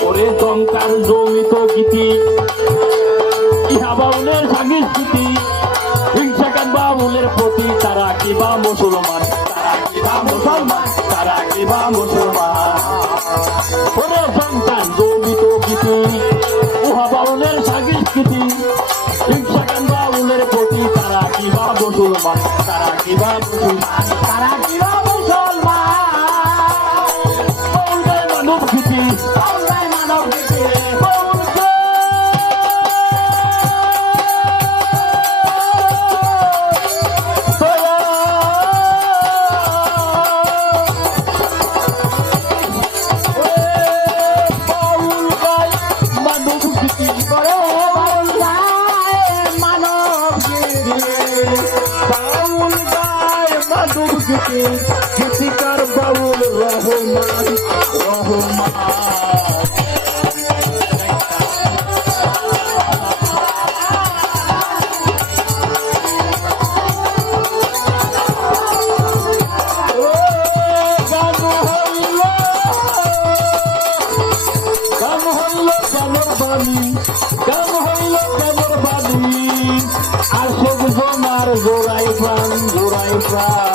ওরে জঙ্কার জমিত গীতি ইহা বাউলের সংস্কৃতি হিংসাকান বাউলের প্রতি তারা কিবা মুসলমান তারা কিবা মুসলমান ওরে জঙ্কার জমিত গীতি উহা বাউলের সংস্কৃতি হিংসাকান বাউলের প্রতি তারা কিবা মুসলমান তারা কিবা মুসলমান মানব গীতি গীতিকার বাউল রহমান আসুক জমার জোড়াই প্রাণ